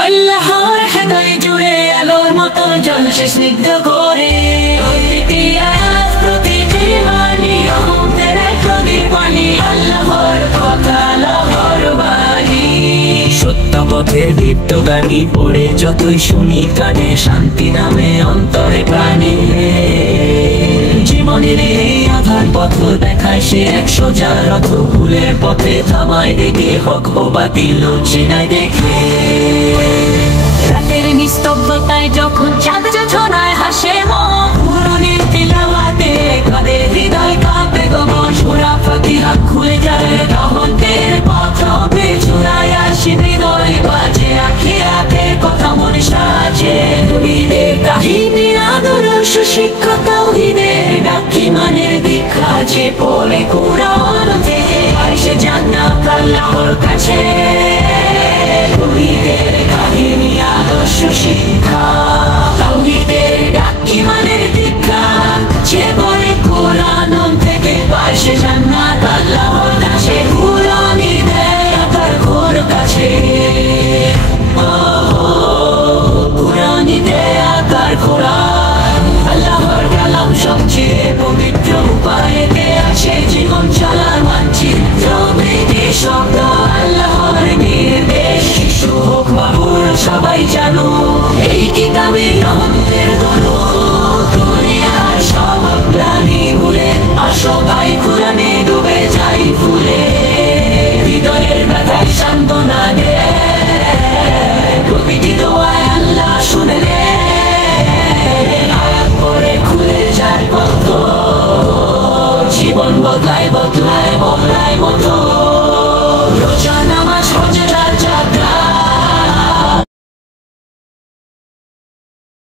আল্লাহর হেদায়েত জুড়ে আলোর মতো জ্বলছে স্নিগ্ধ করে, প্রতিটি আয়াত প্রতিটি বাণী রহমতের এক প্রদীপ বাণী। আল্লাহর কথা আল্লাহর বাণী, সত্য পথের দীপ্ত বাণী পড়ে যতই শুনি কানে শান্তি নামে অন্তরে প্রাণে। জীবনের এই আধার পথ দেখায় সে এক সোজা রথ, ভুলের পথে থামায় দেখে হক ও বাতিল চিনায় দেখে। রাতের নিস্তব্ধতায় যখন চাঁদ যোছনায় হাসে মন, পুরনের তিলাওয়াতে কাঁদে হৃদয় কাঁপে গগন। সূরা ফাতিহা খুলে যায় রহমতের পথ, চূড়ায় আসি হৃদয় বাজে আখিরাতের কথা মনে সাজে। নবীদের কাহিনী আদর্শ শিক্ষা তাওহীদের ইমানের দীক্ষা যে পড়ে কুরআন থেকে পায় সে জান্নাত আল্লাহর কাছে। নবীদের কাহিনী আদর্শ শিক্ষা তাওহীদের ইমানের দীক্ষা যে পড়ে কুরআন থেকে পায় সে জান্নাত আল্লাহর কাছে। কুরআনই দেয় আতার ঘোর কাছে, কুরআনই দেয় আতার কোরআন। আল্লাহর কালাম সবচেয়ে পবিত্র উপায়েতে আছে জীবন চলার মানচিত্র। বেদে শব্দ আল্লাহর নির্দেশ, শিশু হোক বা বুড়ো সবাই জানো এই কিতাবে